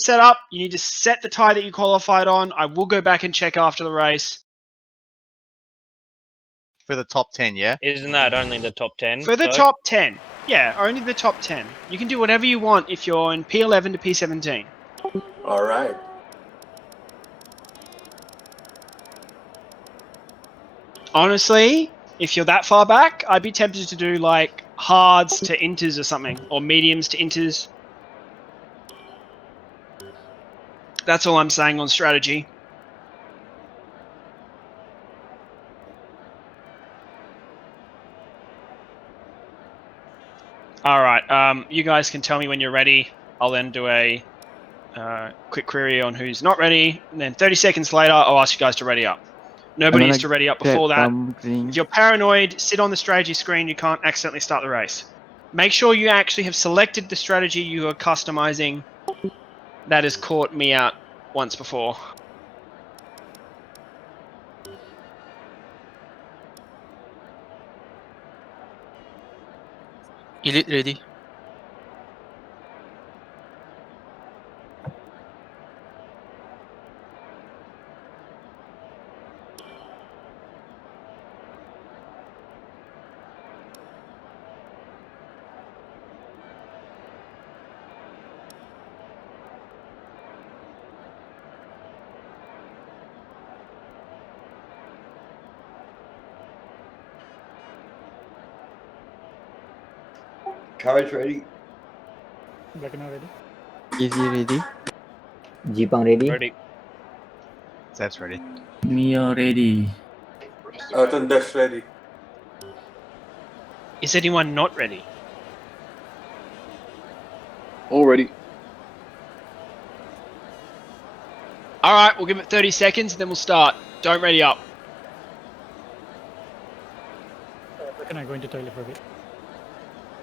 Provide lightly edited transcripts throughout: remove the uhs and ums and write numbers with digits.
set up. You need to set the tie that you qualified on. I will go back and check after the race. For the top 10, yeah? Isn't that only the top 10? For the top 10. Yeah, only the top 10. You can do whatever you want if you're in P11 to P17. All right. Honestly, if you're that far back, I'd be tempted to do like hards to inters or something, or mediums to inters. That's all I'm saying on strategy. All right, you guys can tell me when you're ready. I'll then do a quick query on who's not ready, and then 30 seconds later, I'll ask you guys to ready up. Nobody needs to ready up before that. If you're paranoid, sit on the strategy screen. You can't accidentally start the race. Make sure you actually have selected the strategy you are customizing. That has caught me out once before. Elite ready. Courage ready. Black and ready. Easy ready. Jipang ready. Ready. That's ready. Mio ready. Dash ready. Is anyone not ready? All ready. All right, we'll give it 30 seconds, and then we'll start. Don't ready up. Black and I going to toilet for a bit.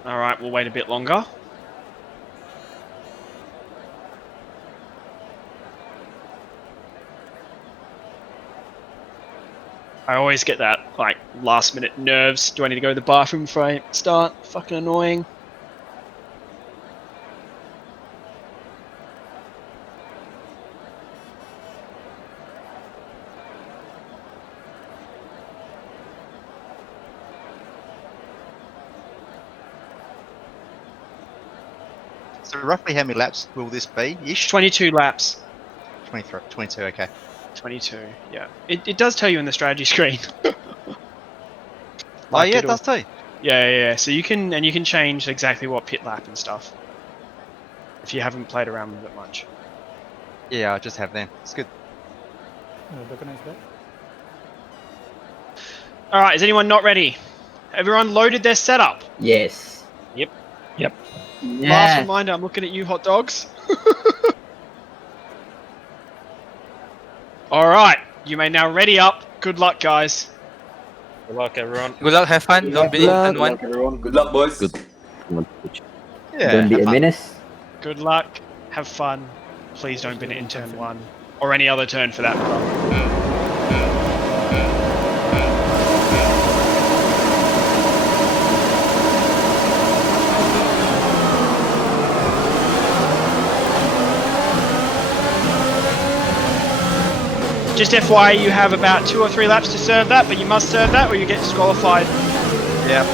All right, we'll wait a bit longer. I always get that, like, last minute nerves. Do I need to go to the bathroom before I start? Fucking annoying. So roughly how many laps will this be? Ish? 22 laps. 23, 22, okay. 22, yeah. It does tell you in the strategy screen. Oh yeah, it does too. Yeah. So you can change exactly what pit lap and stuff. If you haven't played around with it much. Yeah, I just have them. It's good. Black and I is back. All right, is anyone not ready? Everyone loaded their setup. Yes. Last reminder, I'm looking at you, hot dogs. All right, you may now ready up. Good luck, guys. Good luck, everyone. Good luck, have fun. Don't be in Good one. luck, everyone. Good luck, boys. Good. Yeah. Don't be have a fun. menace. Good luck. Have fun. Please don't bin it in turn 1. Or any other turn for that matter. Just FYI, you have about 2 or 3 laps to serve that, but you must serve that or you get disqualified. Yeah.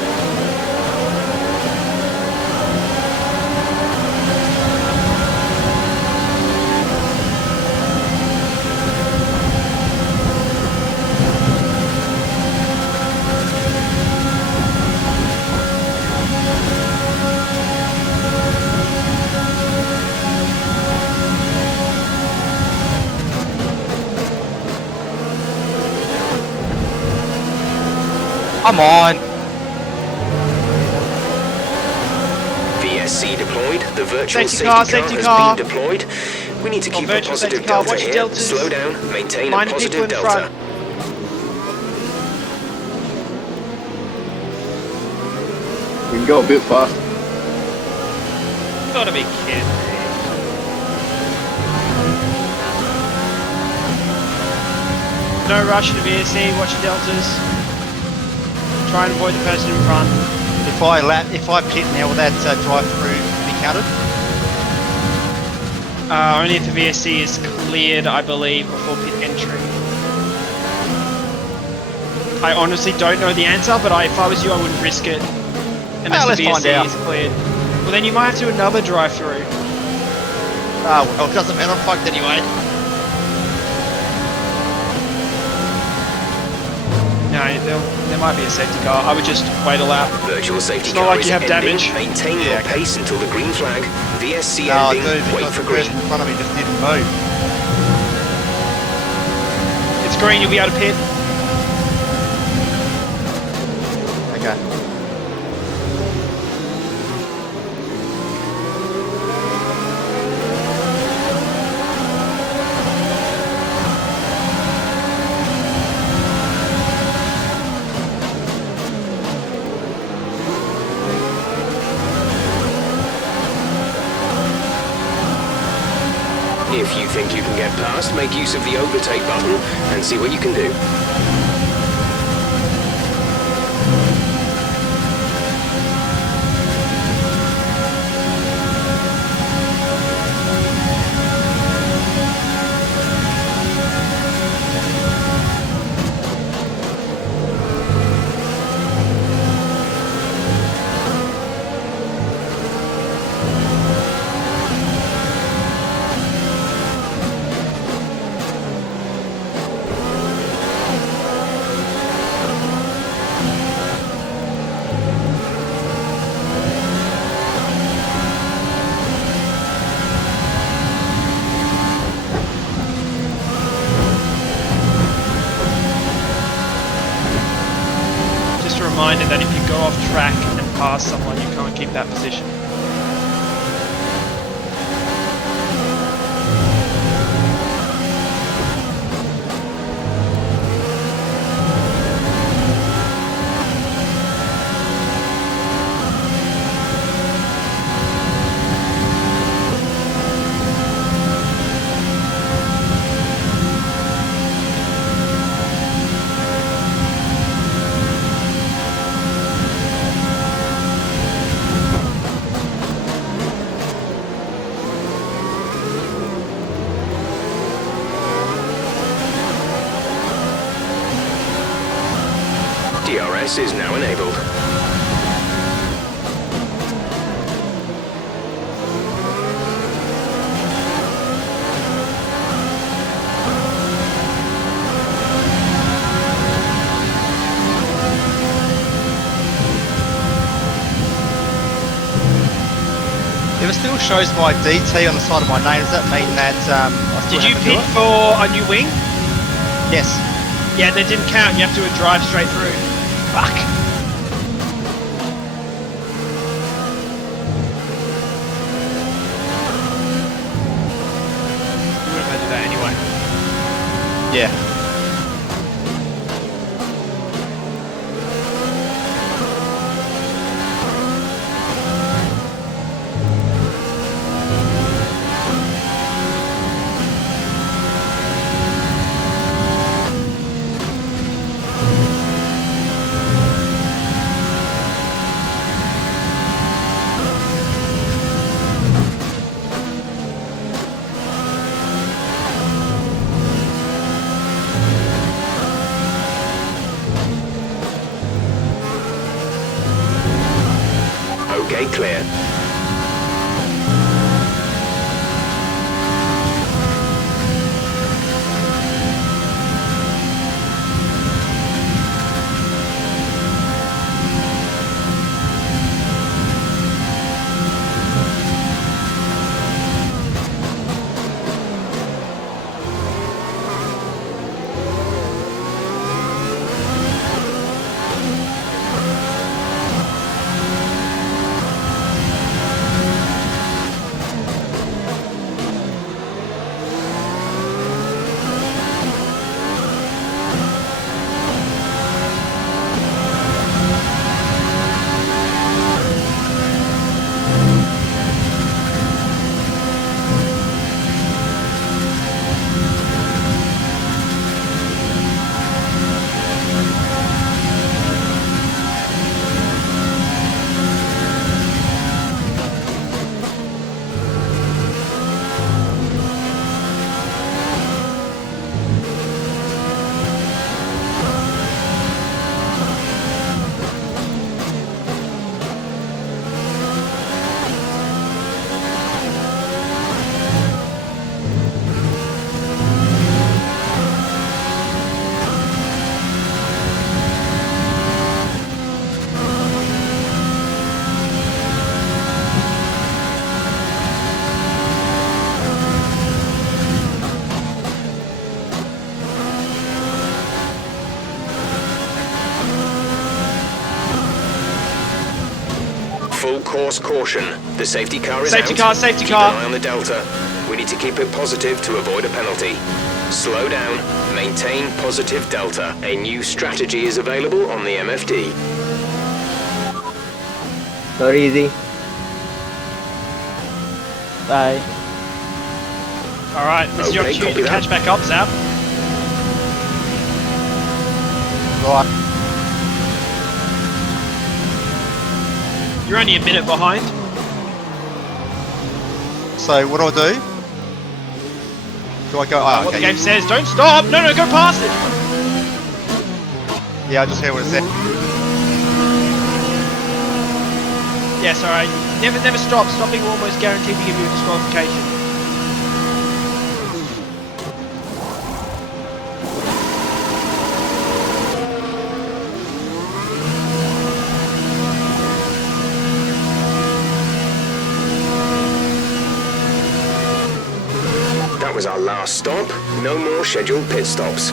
Come on. VSC deployed. The virtual Safety car, safety safety car car. has been deployed. We need to keep a virtual positive safety car. delta Watch here. deltas. Slow down, maintain a Mind the people positive in delta. front. We can go a bit faster. Gotta be kidding me. No rush to VSC, watch your deltas. Try and avoid the person in front. If I pit now, will that drive through be counted? Only if the VSC is cleared, I believe, before pit entry. I honestly don't know the answer, but if I was you, I wouldn't risk it unless let's the find VSC out. is cleared. Well, then you might have to do another drive-through. Well, it doesn't matter, I'm fucked anyway. No, there might be a safety car. I would just wait a lap. Virtual safety It's not car like is you have ending. damage. Maintain your pace until the green flag. VSC No, I ending. do, Wait because for the green. person in front of me just didn't move. It's green, you'll be able to pit. Okay. If you think you can get past, make use of the overtake button and see what you can do. Just a reminder that if you go off track and pass someone, you can't keep that position. DRS is now enabled. If it still shows my DT on the side of my name, does that mean that I still Did you have to do pit it? for a new wing? Yes. Yeah, that didn't count. You have to do a drive straight through. Fuck. You would have had to do that anyway. Yeah. Okay, clear. course caution. The safety car is Safety out. car, safety Keep car. an eye on the delta. We need to keep it positive to avoid a penalty. Slow down, maintain positive delta. A new strategy is available on the MFD. Sorry, easy. Bye. All right, this is your Okay, opportunity to copy catch back up, Zap. Right. You're only a minute behind. So what do I do? Do I go? Oh, What the okay. game says, don't stop. No, go past it. Yeah, I just hear what it said. Yes, all right. Never stop. Stopping will almost guaranteed to give you a disqualification. That was our last stop. No more scheduled pit stops.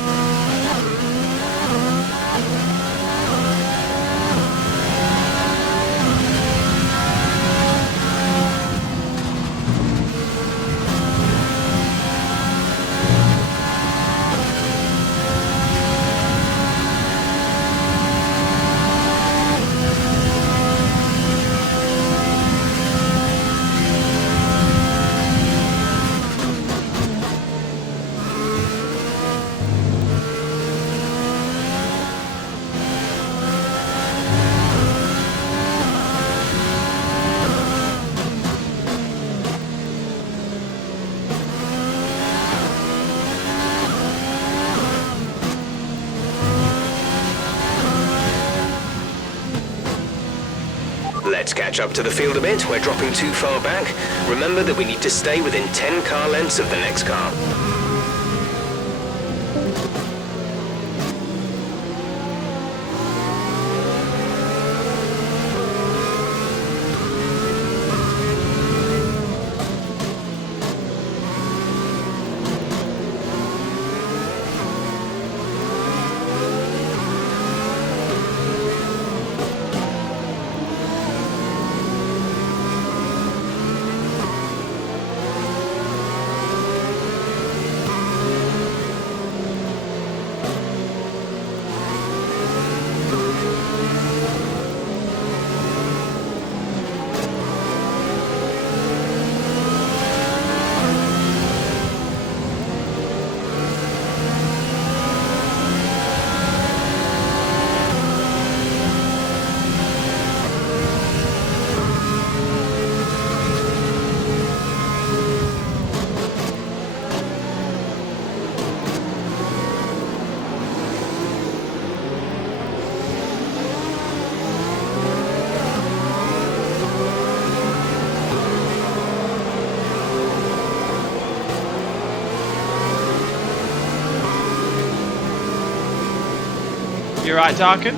Let's catch up to the field a bit. We're dropping too far back. Remember that we need to stay within 10 car lengths of the next car. You're right, Darkin.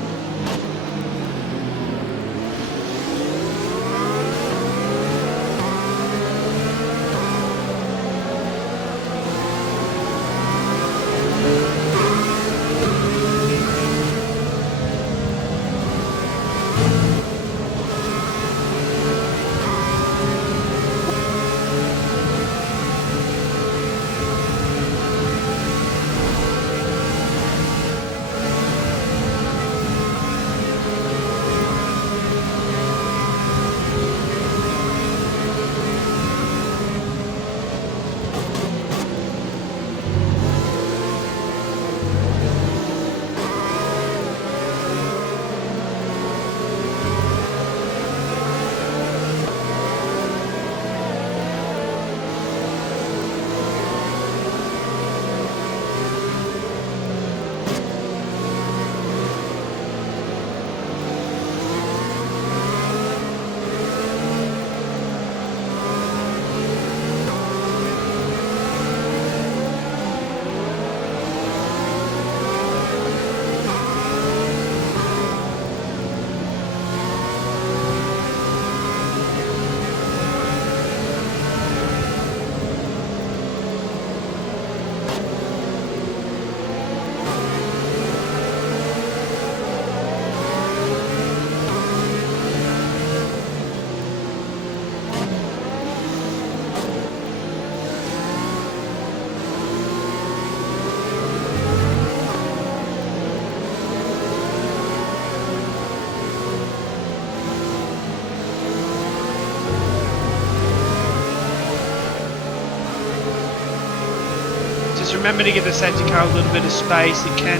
Just remember to give the safety car a little bit of space. It can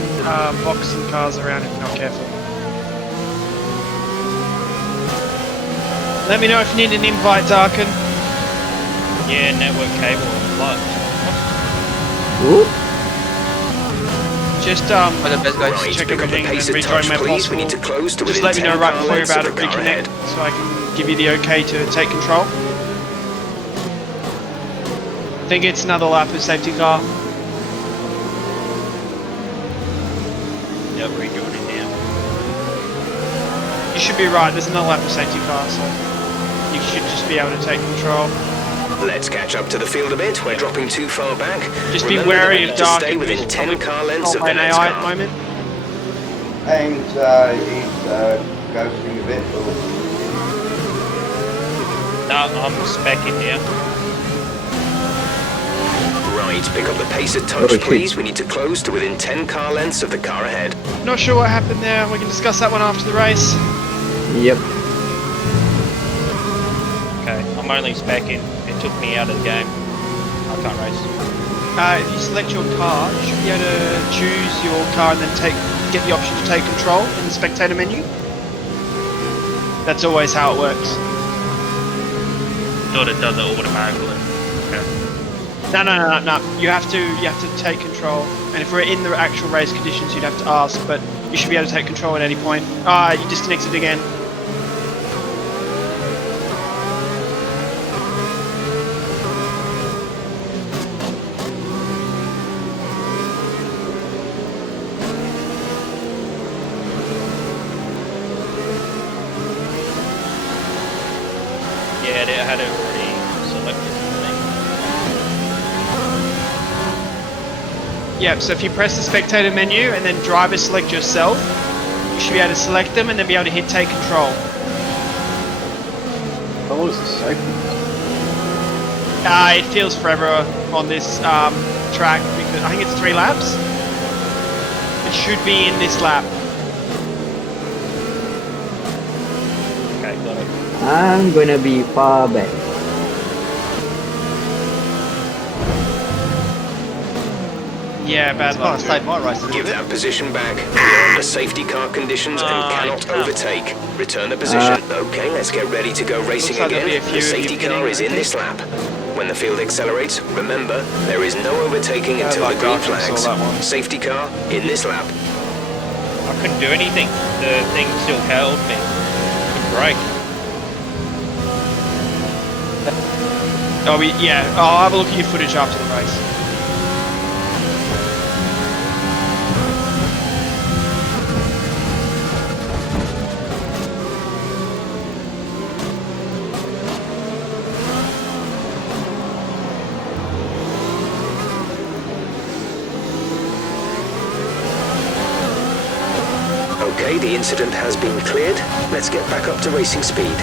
box some cars around if you're not careful. Let me know if you need an invite, Darkin. Yeah, network cable unplugged. Just All the best, guys. Right, check pick up the everything and pace at rejoin touch, where please. We possible. need to close to Just within let me 10 know right car before you're lengths about of to the car reconnect, ahead. so I can give you the okay to take control. I think it's another lap of safety car. Yep, rejoining now. You should be right, there's another lap of safety car, so you should just be able to take control. Let's catch up to the field a bit. We're dropping too far back. Just be Remember wary that we of need to Dark stay and within who's 10 car lengths controlled of by the an next AI at the car. moment. And he's ghosting a bit. No, I'm specking now. Right, pick up the pace at touch, please. We need to close to within 10 car lengths of the car ahead. Not sure what happened there, we can discuss that one after the race. Yep. Okay, I'm only specking. It took me out of the game. I can't race. If you select your car, you should be able to choose your car and then get the option to take control in the spectator menu. That's always how it works. Thought it does it automatically. No. You have to take control. And if we're in the actual race conditions, you'd have to ask. But you should be able to take control at any point. You disconnected again. Yeah, it had it already selected for me. Yep. So if you press the spectator menu and then driver select yourself, you should be able to select them and then be able to hit take control. How long is the safety? It feels forever on this track because I think it's 3 laps. It should be in this lap. Okay, got it. I'm gonna be far back. Yeah, bad It's luck. gonna save my race a little Give bit. that position back. We're under safety car conditions and cannot overtake. Return the position. Okay, let's get ready to go racing like there'll again. be a few The of you safety pinning, car is I in think. this lap. When the field accelerates, remember, there is no overtaking until like the green Dark, I saw flags. that one. Safety car in this lap. I couldn't do anything. The thing still held me. Couldn't brake. I'll have a look at your footage after the race. Okay, the incident has been cleared. Let's get back up to racing speed.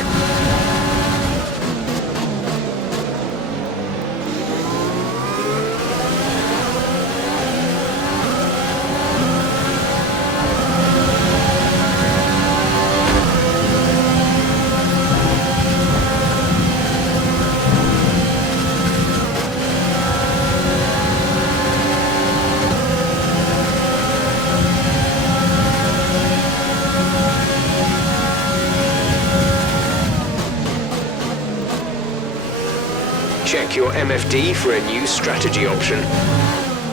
Check your MFD for a new strategy option.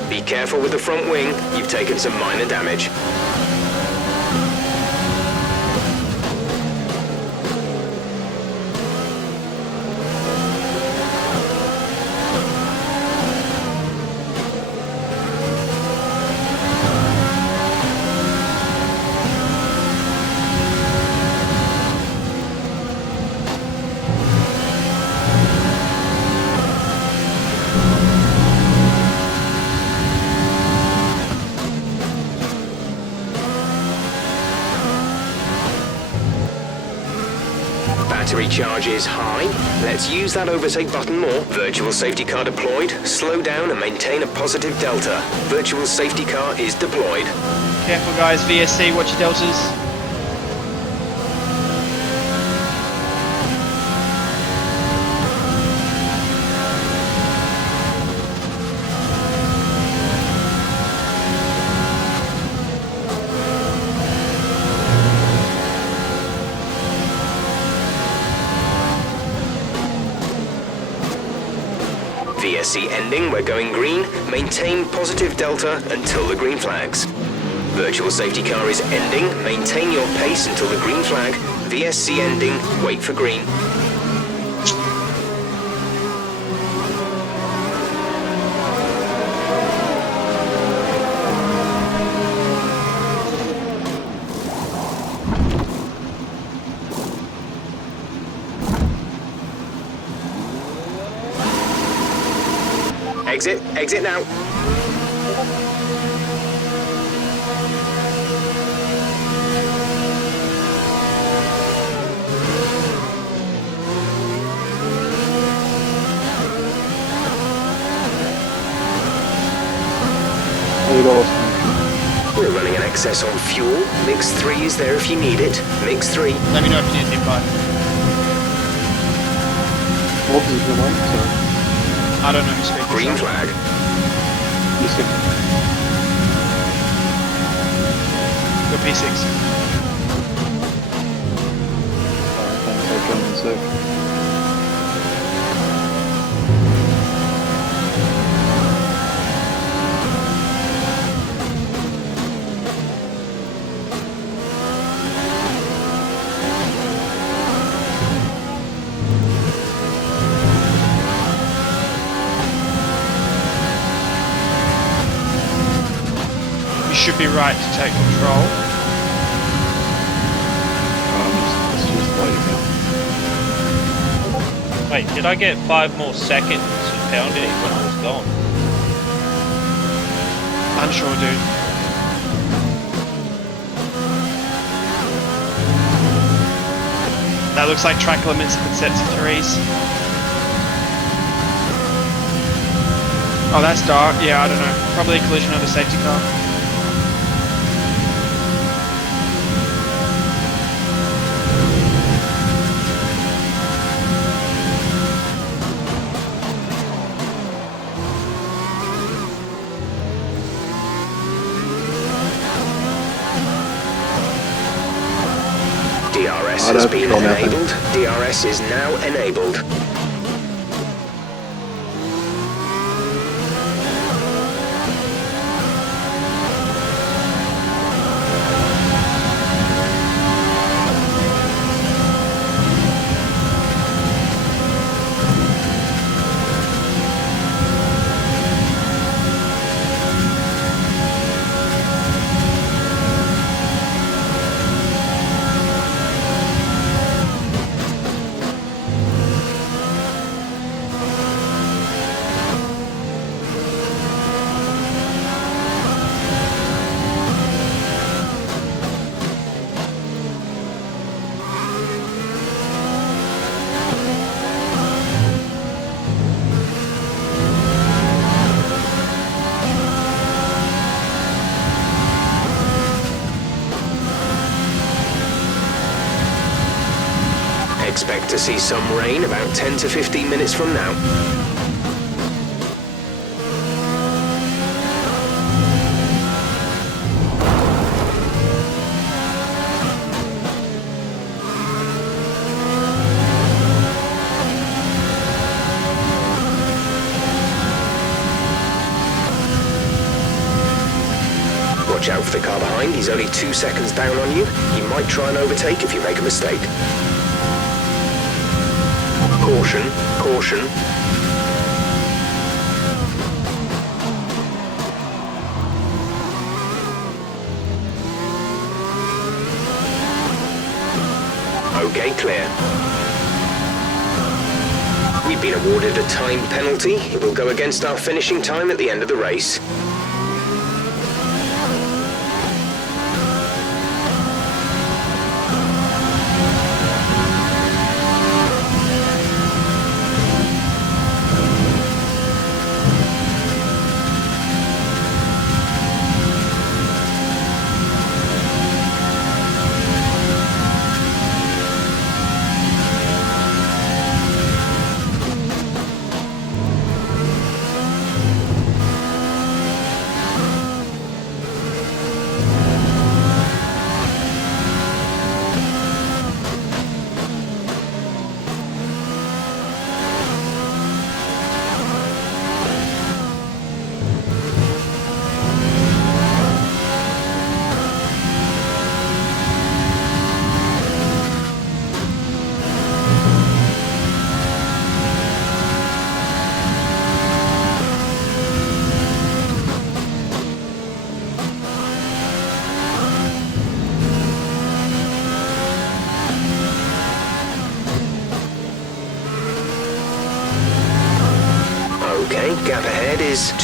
Be careful with the front wing, you've taken some minor damage. Battery charge is high. Let's use that overtake button more. Virtual safety car deployed. Slow down and maintain a positive delta. Virtual safety car is deployed. Careful guys, VSC, watch your deltas. ending, we're going green. Maintain positive delta until the green flags. Virtual safety car is ending. Maintain your pace until the green flag. VSC ending. Wait for green. Exit. Exit now. We're running an excess on fuel. Mix 3 is there if you need it. Mix 3. Let me know if you need invite. I don't know who's speaking. Green flag. Your P6. Should be right to take control. Wait, did I get 5 more seconds of pounding it when I was gone? Unsure, dude. That looks like track limits have been set to 3s. Oh, that's dark. Yeah, I don't know. Probably a collision of a safety car. DRS has been enabled. DRS is now enabled. Expect to see some rain about 10 to 15 minutes from now. Watch out for the car behind, he's only 2 seconds down on you. He might try and overtake if you make a mistake. Caution, caution. Okay, clear. We've been awarded a time penalty. It will go against our finishing time at the end of the race.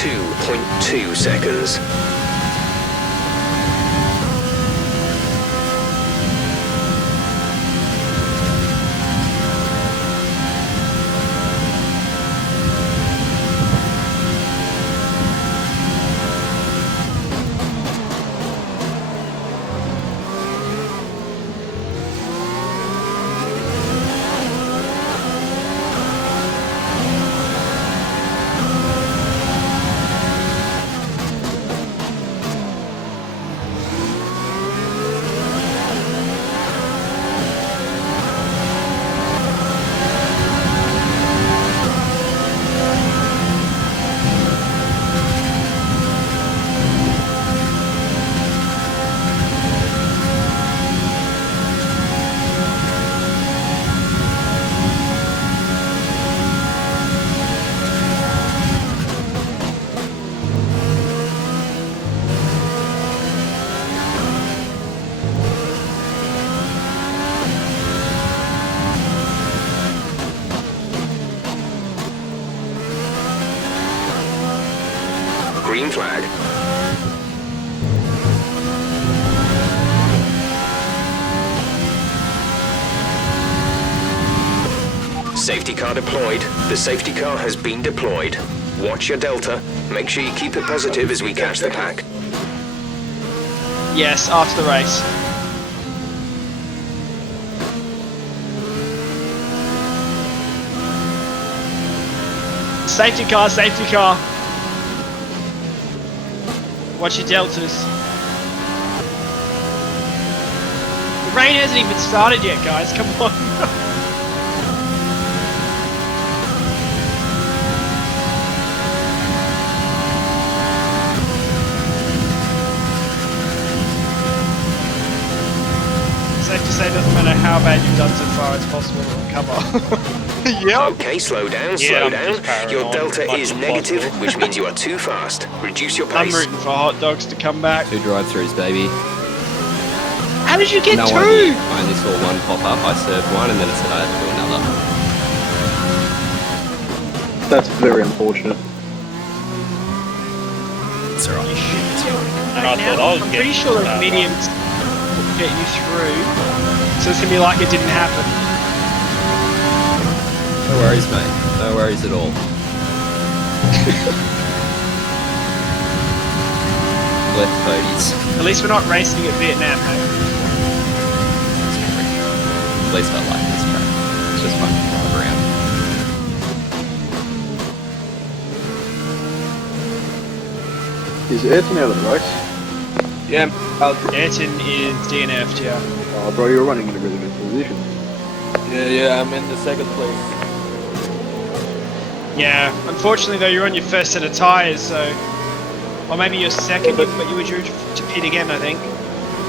2.2 seconds. Green flag. Safety car deployed. The safety car has been deployed. Watch your delta. Make sure you keep it positive as we catch the pack. Yes, after the race. Safety car, safety car. Watch your deltas. The rain hasn't even started yet, guys. Come on. Safe to say, doesn't matter how bad you've done so far, it's possible to recover. Yep. Okay, slow down, slow down. Your delta is negative, which means you are too fast. Reduce your I'm pace. rooting for hot dogs to come back. 2 drive-throughs, baby. How did you get No 2? idea. I only saw one pop up. I served one, and then it said I had to do another. That's very unfortunate. It's alright. And I thought I was I'm getting pretty sure those that mediums will get you through. So it's gonna be like it didn't happen. No worries, mate. No worries at all. Left podies. At least we're not racing at Vietnam, hey? At least I like this track. It's just fun to drive around. Is Ayrton out of the race? Yeah, Ayrton is DNF'd, yeah. Oh, bro, you're running in a really good position. yeah, I'm in the second place. Yeah, unfortunately though, you're on your first set of tyres, so... Or maybe your second, but you were due to pit again, I think.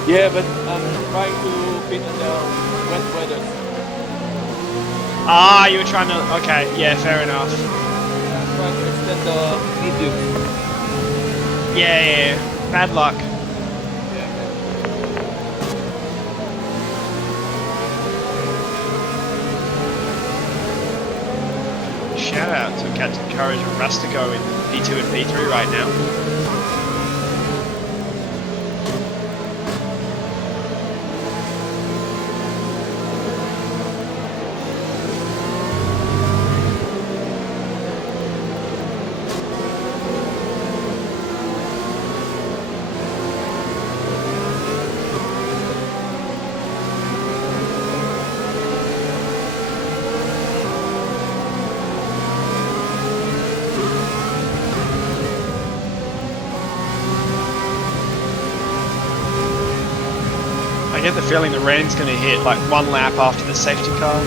Yeah, but I'm trying to pit in the wet weather. Ah, you were trying to... Okay, yeah, fair enough. I'm trying to extend the medium. Yeah. Bad luck. Shout out to Captain Courage and Rustico in P2 and P3 right now. I get the feeling the rain's going to hit like one lap after the safety car.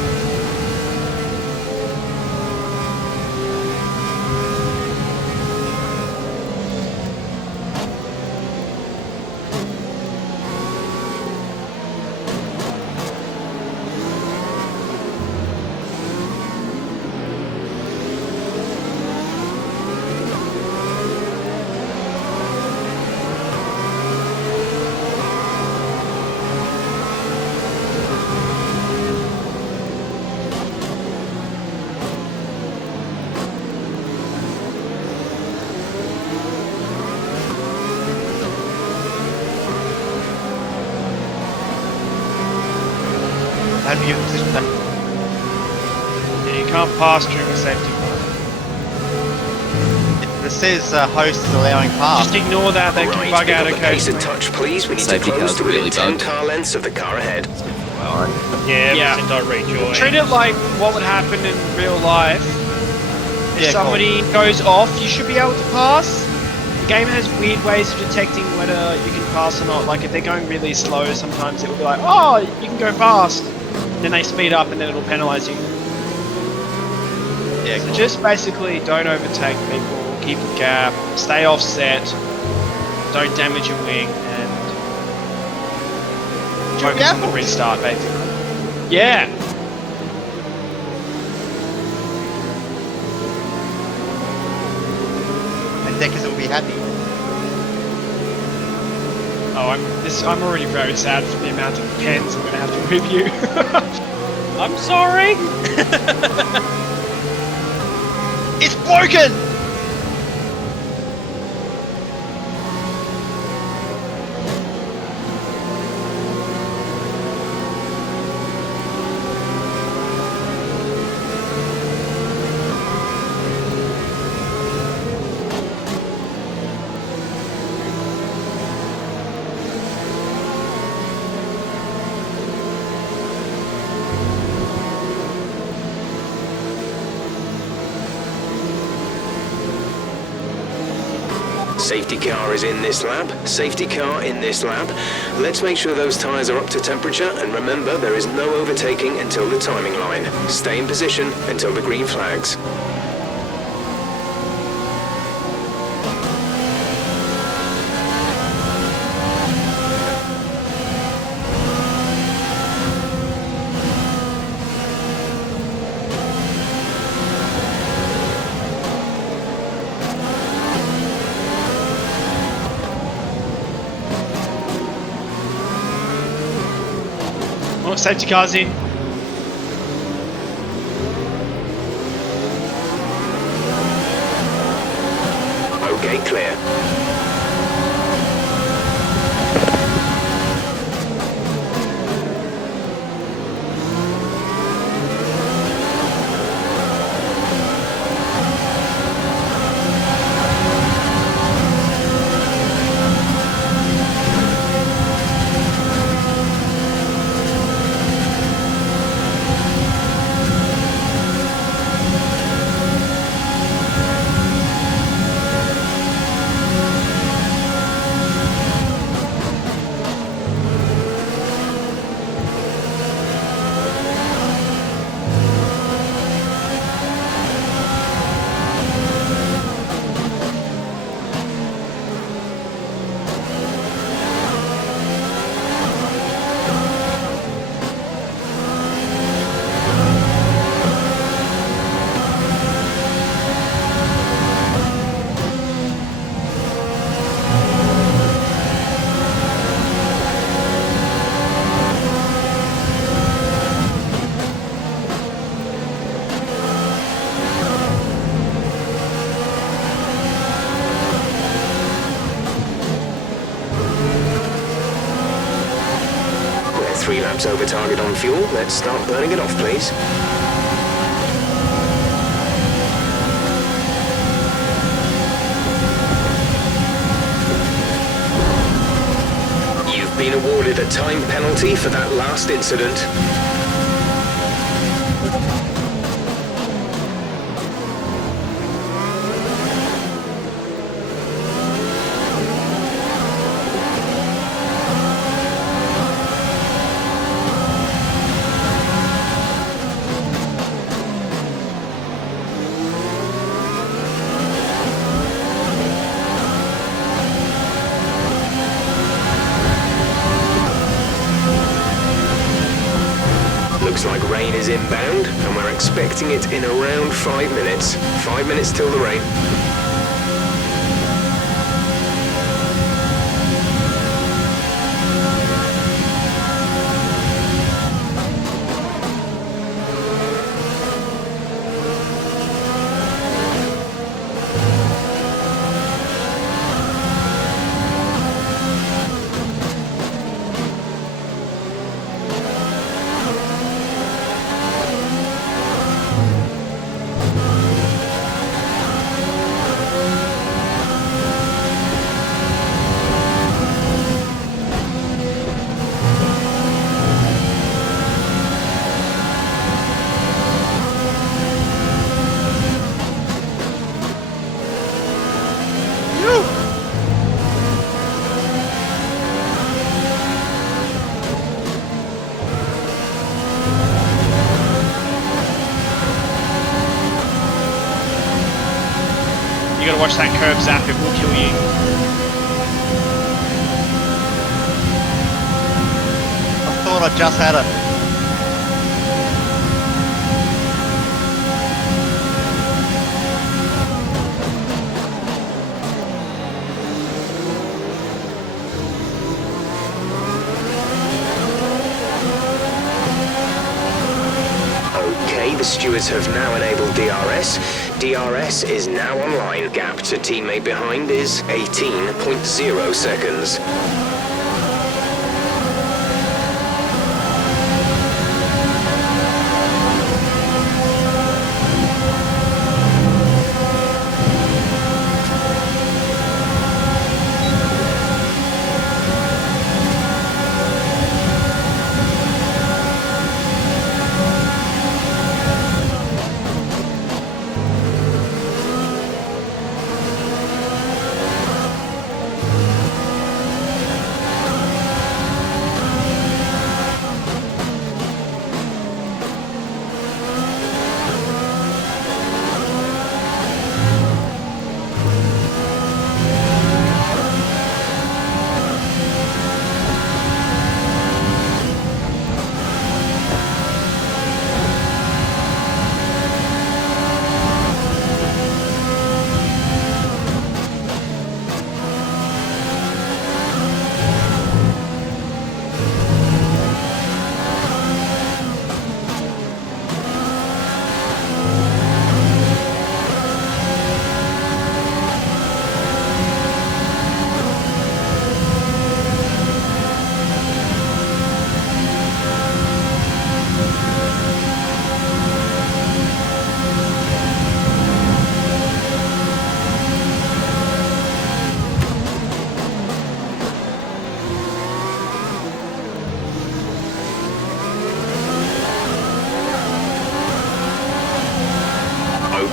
can't pass during a safety car. It says host is allowing pass. Just ignore that. They can bug out Pace a occasionally. touch, please. We need to Safety close car's to within really 10 bugged. car lengths of the car ahead. Yeah, Yeah. ever since I rejoined. Treat it like what would happen in real life. If Yeah, somebody goes off, you should be able to pass. The game has weird ways of detecting whether you can pass or not. Like if they're going really slow, sometimes it will be like, oh, you can go fast. Then they speed up and then it'll penalise you. Yeah, So just basically don't overtake people, keep a gap, stay offset, don't damage your wing, and focus on the restart basically. Yeah! And Deckers will be happy. Oh, I'm already very sad for the amount of pens I'm gonna have to review. I'm sorry. It's broken! Safety car is in this lap. Safety car in this lap. Let's make sure those tyres are up to temperature, and remember there is no overtaking until the timing line. Stay in position until the green flags. Oh, safety car's in. Okay, clear. We're 3 laps over target on fuel. Let's start burning it off, please. You've been awarded a time penalty for that last incident. Looks like rain is inbound, and we're expecting it in around 5 minutes. 5 minutes till the rain. watch that curb zap, it will kill you. I thought I just had it. Okay, the stewards have now enabled DRS. DRS is now online. Gap to teammate behind is 18.0 seconds.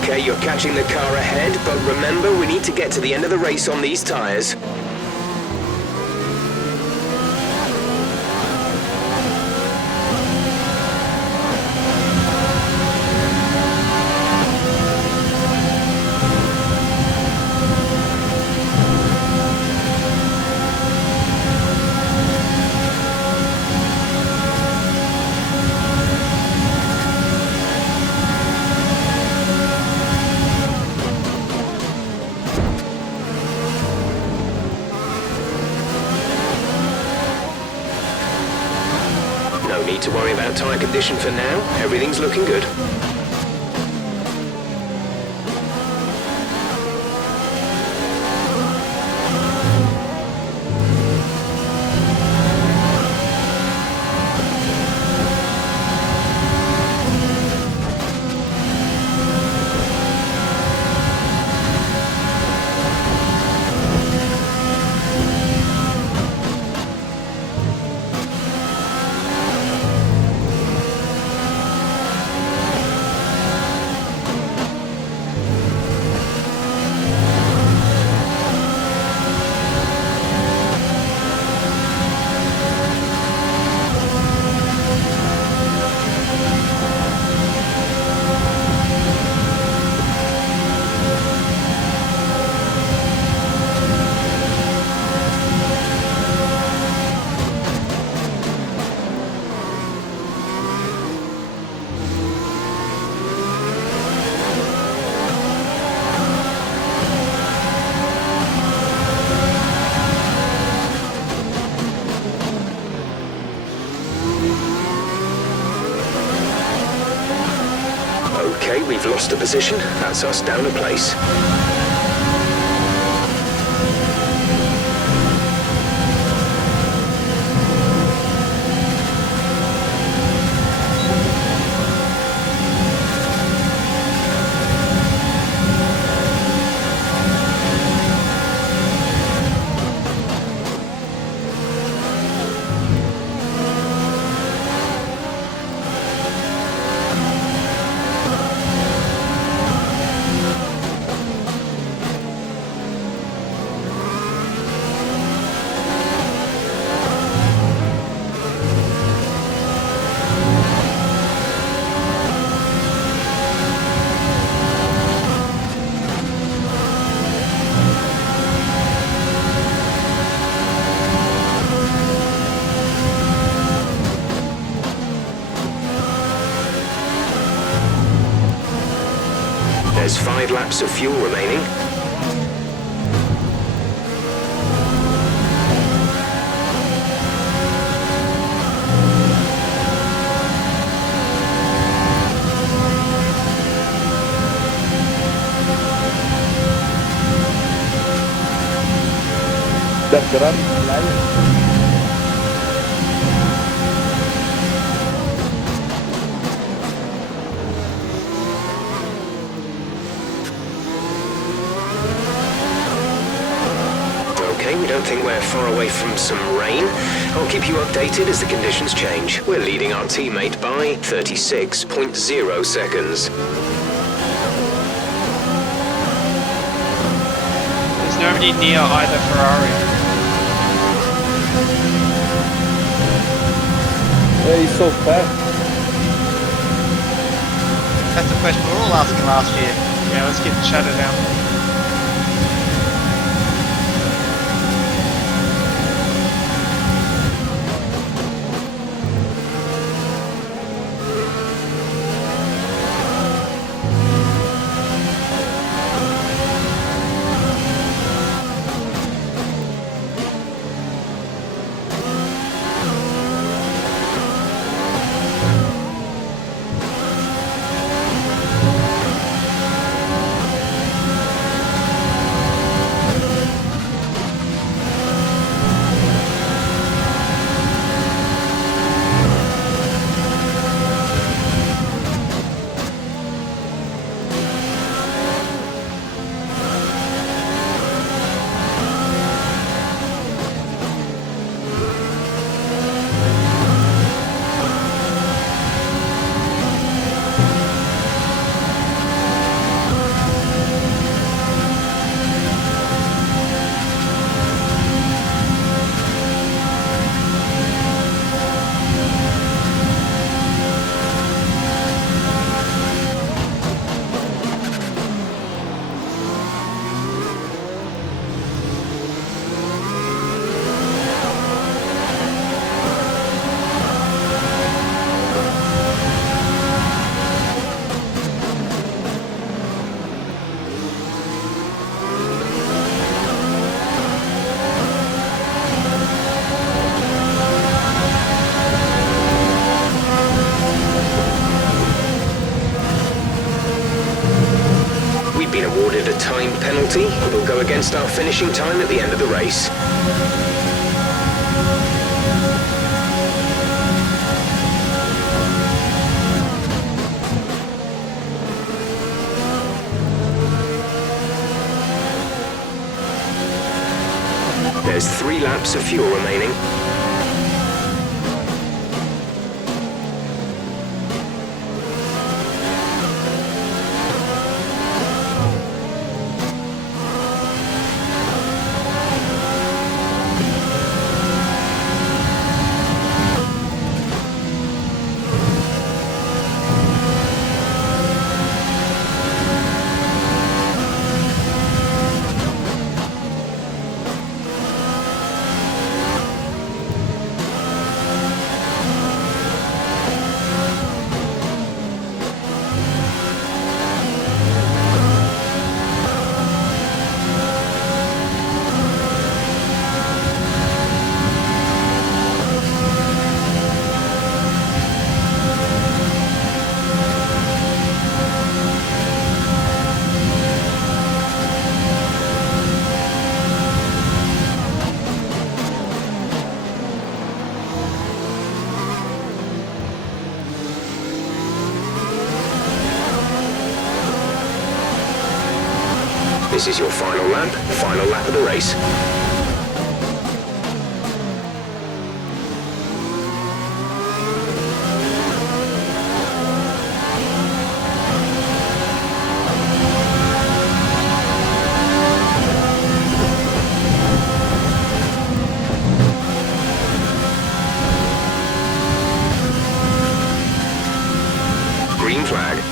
Okay, you're catching the car ahead, but remember, we need to get to the end of the race on these tyres. No need to worry about tyre condition for now. Everything's looking good. Okay, we've lost a position. That's us down a place. There's 5 laps of fuel remaining. Okay, we don't think we're far away from some rain. I'll keep you updated as the conditions change. We're leading our teammate by 36.0 seconds. There's nobody near either Ferrari. Yeah, he's so fast. That's the question we were all asking last year. Yeah, let's get the shadow down. Been awarded a time penalty. It will go against our finishing time at the end of the race. There's 3 laps of fuel remaining. This is your final lap of the race. Green flag.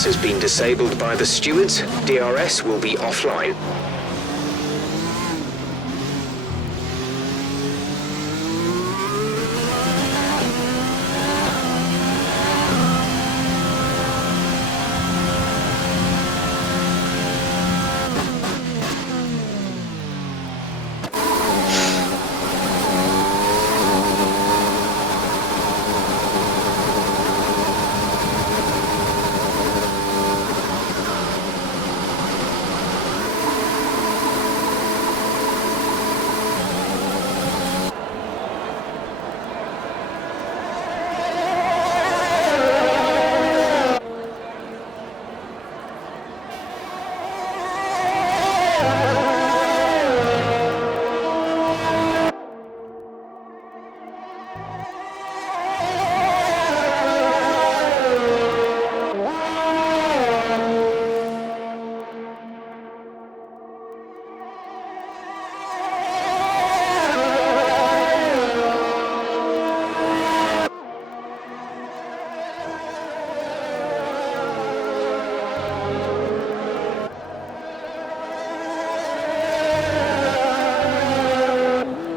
DRS has been disabled by the stewards. DRS will be offline.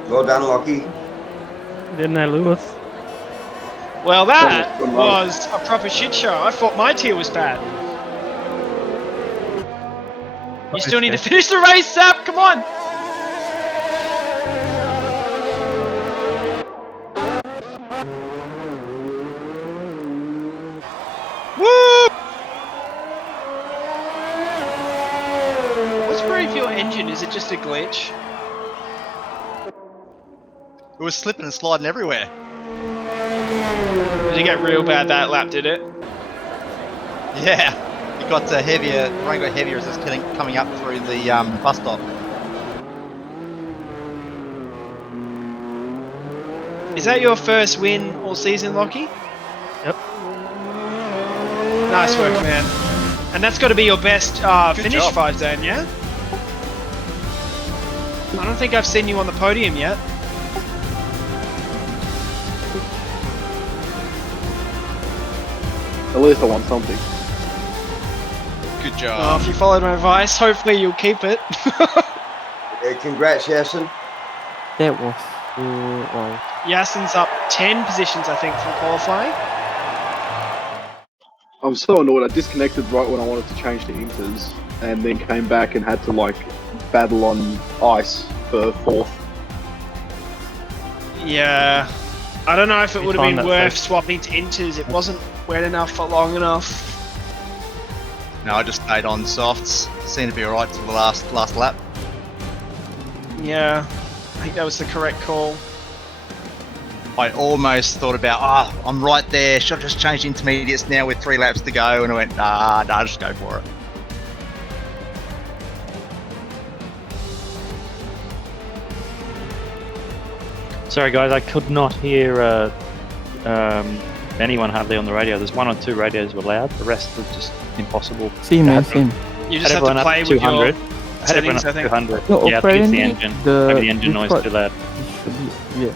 Well done, Lockie. Didn't I lose? Well, that was a proper shit show. I thought my tier was bad. You still need to finish the race, Sap. Come on. Woo! What's wrong with your engine? Is it just a glitch? It was slipping and sliding everywhere. Did it get real bad that lap, did it? Yeah. It got heavier, the rain got heavier as it's coming up through the bus stop. Is that your first win all season, Lockie? Yep. Nice work, man. And that's got to be your best finish job. 5 zone, yeah? I don't think I've seen you on the podium yet. At least I want something. Good Oh, job. if you followed my advice, hopefully you'll keep it. Yeah, congrats, Yasin. That was wow. Yasin's up 10 positions, I think, from qualifying. I'm so annoyed. I disconnected right when I wanted to change to inters, and then came back and had to like battle on ice for 4th. Yeah. I don't know if it would have been worth swapping to inters. It wasn't wet enough for long enough. No, I just stayed on softs. Seemed to be alright till the last lap. Yeah. I think that was the correct call. I almost thought about, I'm right there, should I just change intermediates now with 3 laps to go? And I went, nah, just go for it. Sorry guys, I could not hear anyone hardly on the radio. There's 1 or 2 radios were loud, the rest was just impossible. Same, man, same. You just have to play with your settings, I think. 200. No, Yeah, I think it's the apparently engine. the Maybe the engine noise Discord- too loud. Yeah.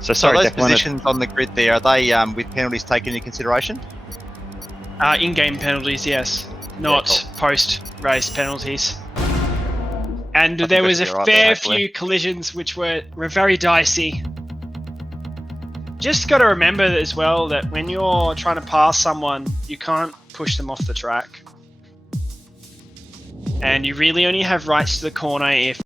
So So sorry, those Declan, positions on the grid there, are they with penalties taken into consideration? In-game penalties, yes. Not post-race penalties. And there was a fair few collisions which were very dicey. Just got to remember as well that when you're trying to pass someone, you can't push them off the track. And you really only have rights to the corner if